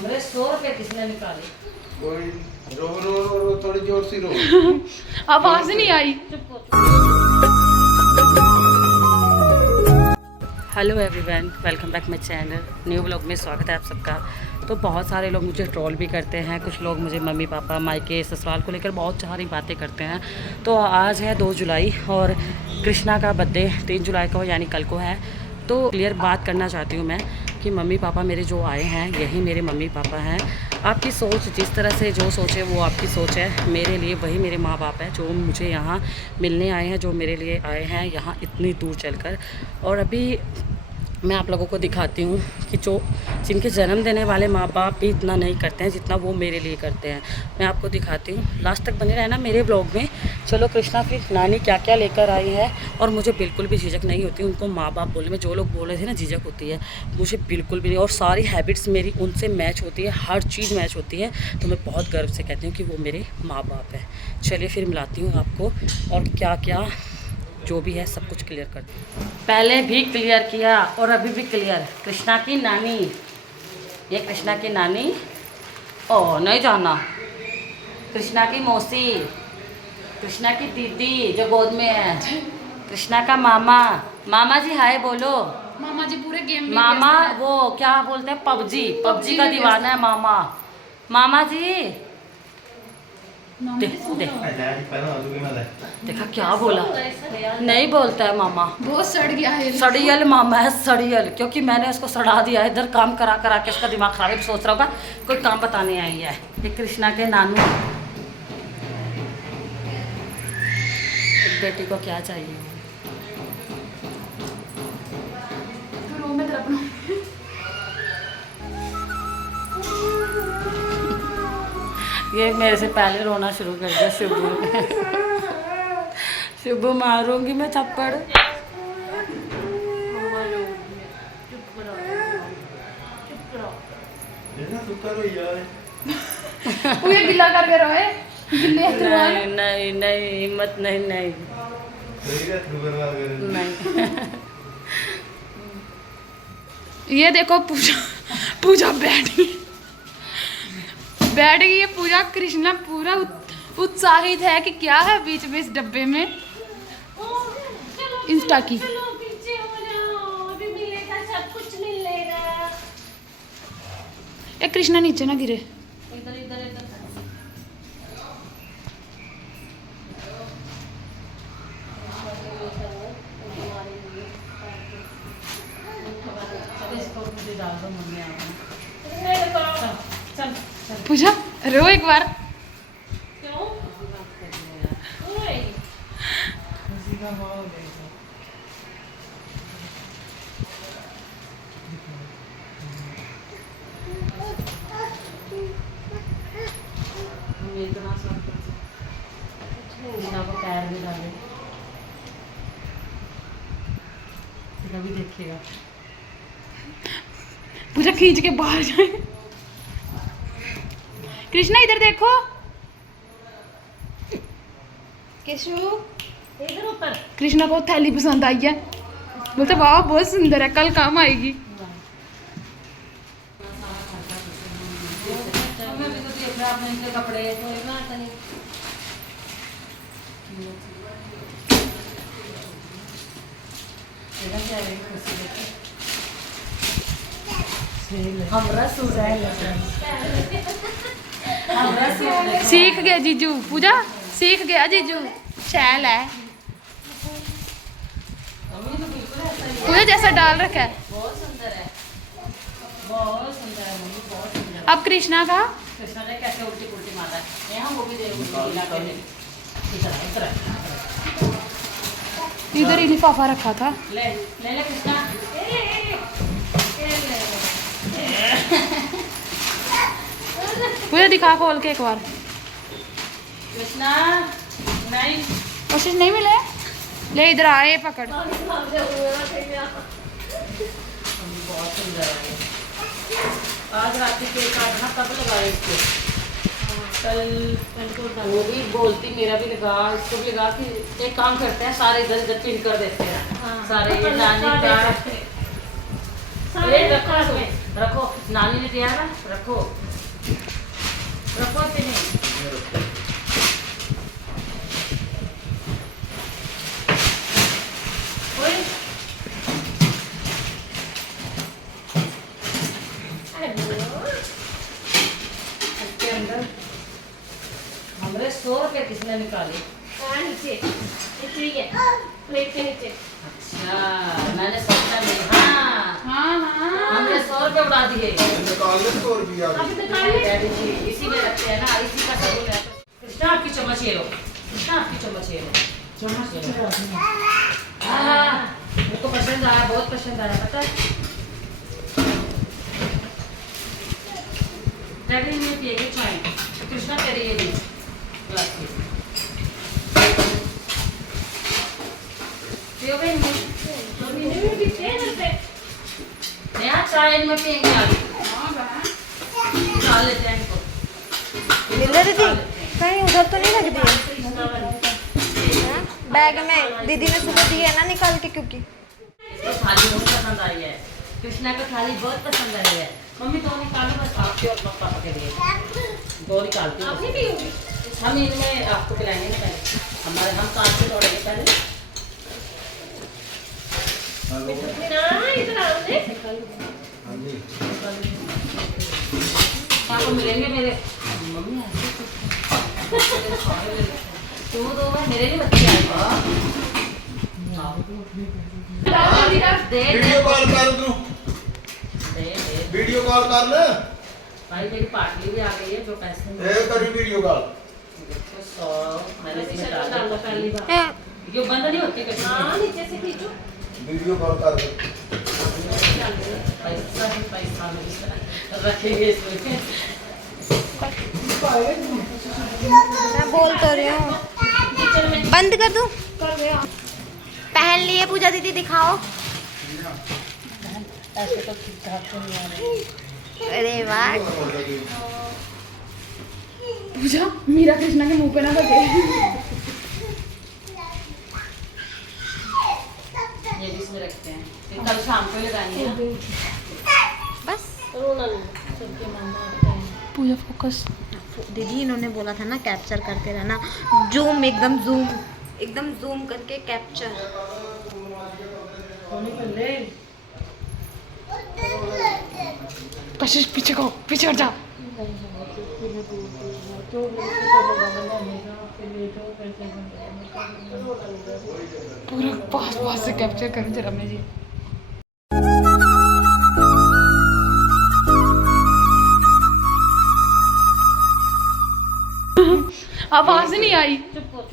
हमरे 100 रुपए किसने निकाले? कोई रो रो रो रो थोड़ी जोर से रो। आवाज नहीं आई। Hello everyone, welcome back my channel. New blog में स्वागत है आप सबका। तो बहुत सारे लोग मुझे ट्रोल भी करते हैं, कुछ लोग मुझे मम्मी पापा मायके ससुराल को लेकर बहुत सारी बातें करते हैं। तो आज है 2 जुलाई और कृष्णा का बर्थडे 3 जुलाई को यानी कल को है। तो क्लियर बात करना चाहती हूँ मैं कि मम्मी पापा मेरे जो आए हैं यही मेरे मम्मी पापा हैं। आपकी सोच जिस तरह से जो सोचे वो आपकी सोच है, मेरे लिए वही मेरे माँ बाप हैं जो मुझे यहाँ मिलने आए हैं, जो मेरे लिए आए हैं यहाँ इतनी दूर चलकर। और अभी मैं आप लोगों को दिखाती हूँ कि जो जिनके जन्म देने वाले माँ बाप भी इतना नहीं करते हैं जितना वो मेरे लिए करते हैं। मैं आपको दिखाती हूँ, लास्ट तक बने रहना मेरे ब्लॉग में। चलो कृष्णा की नानी क्या क्या लेकर आई है, और मुझे बिल्कुल भी झिझक नहीं होती उनको माँ बाप बोलने में। जो लोग बोल रहे थे ना झिझक होती है, मुझे बिल्कुल भी नहीं। और सारी हैबिट्स मेरी उनसे मैच होती है, हर चीज़ मैच होती है। तो मैं बहुत गर्व से कहती हूँ कि वो मेरे माँ बाप हैं। चलिए फिर मिलाती हूँ आपको, और क्या क्या जो भी है सब कुछ क्लियर कर दिया। पहले भी क्लियर किया और अभी भी क्लियर। कृष्णा की नानी, ये कृष्णा की नानी। ओ नहीं जाना। कृष्णा की मौसी, कृष्णा की दीदी जो गोद में है, कृष्णा का मामा। मामा जी हाय बोलो। मामा जी पूरे गेम में मामा वो क्या बोलते हैं, पबजी का दीवाना है मामा। मामा जी देखा क्या बोला, नहीं बोलता है मामा। बहुत सड़ गया है। सड़ियल मामा है, सड़ियल। क्योंकि मैंने उसको सड़ा दिया है, इधर काम करा करा के उसका दिमाग खराब है। सोच रहा होगा कोई काम बताने आई है। ये कृष्णा के नानू। बेटी को क्या चाहिए? तो रो में तेरा अपना। ये मेरे से पहले रोना शुरू कर दिया शुभू ने। शुभू मारूंगी मैं थप्पड़। वो ये गिला करके रोए। गिले नहीं नहीं नहीं, हिम्मत नहीं नहीं नहीं। ये देखो पूजा बैठ गई है पूजा। कृष्णा पूरा उत्साहित है कि क्या है बीच में इस डब्बे में। इंस्टा की ये कृष्णा नीचे ना गिरे। इधर इधर इधर। पूजा रो एक बार। पैर भी डाले कभी देखिएगा। पूजा खींच के बाहर जाए। कृष्णा इधर देखो। केशु इधर ऊपर। कृष्णा को थैली पसंद आई है, बोलते वाह बहुत सुंदर है, कल काम आएगी। कपड़े सीख गया जीजू। पूजा सीख गया जीजू, शैल है। पूजा जैसा डाल रखा है बहुत सुंदर है, बहुत सुंदर है मम्मी, बहुत सुंदर। अब कृष्णा का कृष्णा ने कैसे उल्टी पुल्टी मारा है यहाँ, वो भी देखो। इधर ही लिफाफा रखा था। ले ले ले कृष्णा। पूजा दिखा खोल के एक बार। कृष्णा नहीं, कोशिश नहीं मिले। ले इधर आए पकड़। बहुत सुंदर है। आज रात के केक काटना कब लगाए इसको? कल वो भी बोलती मेरा भी लगा, इसको भी लगा कि एक काम करते हैं सारे इधर इधर पिन कर देते हैं। सारे ये नानी का ये रखा रखो, नानी ने दिया ना, रखो रखो इतने। इसके अंदर हमारे 100 रुपये किसने निकाले? नीचे नीचे ही है, प्लेट के नीचे। अच्छा, मैंने सोचा नहीं। हाँ हाँ हाँ हमने 100 रुपये उड़ा दिए। निकाल ले 100 रुपया अभी निकाल ले। डैडी जी इसी में रखते हैं ना, इसी का सबूत है। कृष्णा आपकी चम्मच ये लो, कृष्णा आपकी चम्मच ये लो। हाँ मेरे को पसंद आया, बहुत पसंद आया, पता है। डैडी ने पिएगी चाय, कृष्णा तेरे ये ली ग्लास की। पियोगे नहीं? यहाँ चाय में पियेंगे आगे। डाल लेते हैं इनको। मिले दीदी कहीं उधर तो नहीं रख दिए बैग में? दीदी ने सुबह दी है ना निकाल के, क्योंकि इसको थाली बहुत पसंद आई है, कृष्णा को थाली बहुत पसंद आई है। मम्मी दो निकालो बस, आपके और पापा के लिए दो निकालती हूँ। हम इनमें आपको पिलाएंगे ना पहले, हमारे हम कांच से तोड़ेंगे पहले। हाँ जी पापा मिलेंगे मेरे। मम्मी ऐसे तो दो बार मेरे लिए बच्चे आए। दे वीडियो कॉल कर तू, दे दे वीडियो कॉल कर ले। भाई मेरी पार्टी भी आ गई है, जो पैसे ए करी वीडियो कॉल। 100 मैंने इसमें डाल दिया पहली बार। ये बंद नहीं होती कभी। नीचे से खींचो। वीडियो कॉल कर ले। पैसा ही पैसा रखेंगे इसमें। मैं बोल तो रही हूँ। बंद कर दूँ? पहन लिए पूजा दीदी, दिखाओ। ऐसे तो ठीक ठाक तो नहीं आ रहे। अरे वाह, पूजा मीरा कृष्णा के मुंह पे ना लगे। ये भी इसमें रखते हैं, फिर कल शाम को लगाएंगे ना। बस पूजा फोकस। दीदी इन्होंने बोला था ना कैप्चर करते रहना, जूम एकदम जूम करके कैप्चर। कशिश पीछे को, पीछे हट जा। पूरा पास पास से कैप्चर करूँ जरा मैं जी। आवाज नहीं आई।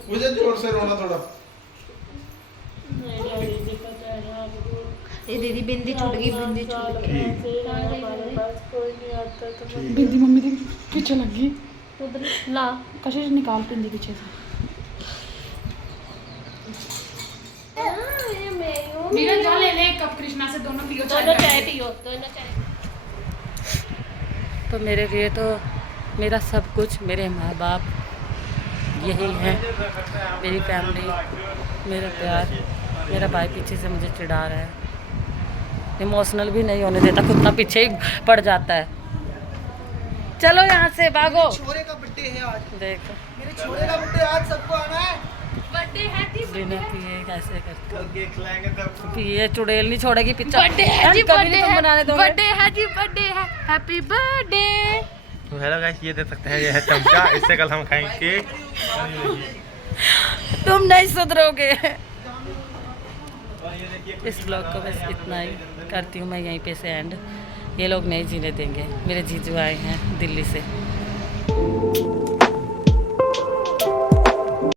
मुझे जोर से रोना थोड़ा। ये दीदी बिंदी छूट गई, बिंदी छूट गई। बिंदी मम्मी के पीछे लग गई। ला कशिश निकाल बिंदी पीछे से। मीरा जा ले ले कप कृष्णा से, दोनों पियो चाय पियो। तो मेरे लिए तो मेरा सब कुछ, मेरे माँ बाप यही है, मेरी फैमिली, मेरा प्यार। मेरा भाई पीछे से मुझे चिढ़ा रहा है, इमोशनल भी नहीं होने देता, खुद का पीछे ही पड़ जाता है। चलो यहाँ से भागो। छोरे का बर्थडे है आज। देखो मेरे छोरे का बर्थडे आज, सबको आना है। बर्थडे है जी, बिना पिए कैसे करते पिए चुड़ैल नहीं छोड़ेगी पीछे। बर्थडे है जी, बर्थडे है, बनाने दोगे। बर्थडे है जी, बर्थडे है, हैप्पी बर्थडे। तो हेलो गाइस, ये दे सकते हैं, ये है चमचा, इससे कल हम खाएंगे। तुम नहीं सुधरोगे। इस ब्लॉग को बस इतना ही करती हूँ मैं यहीं पे से एंड। ये लोग नहीं जीने देंगे, मेरे जीजू आए हैं दिल्ली से।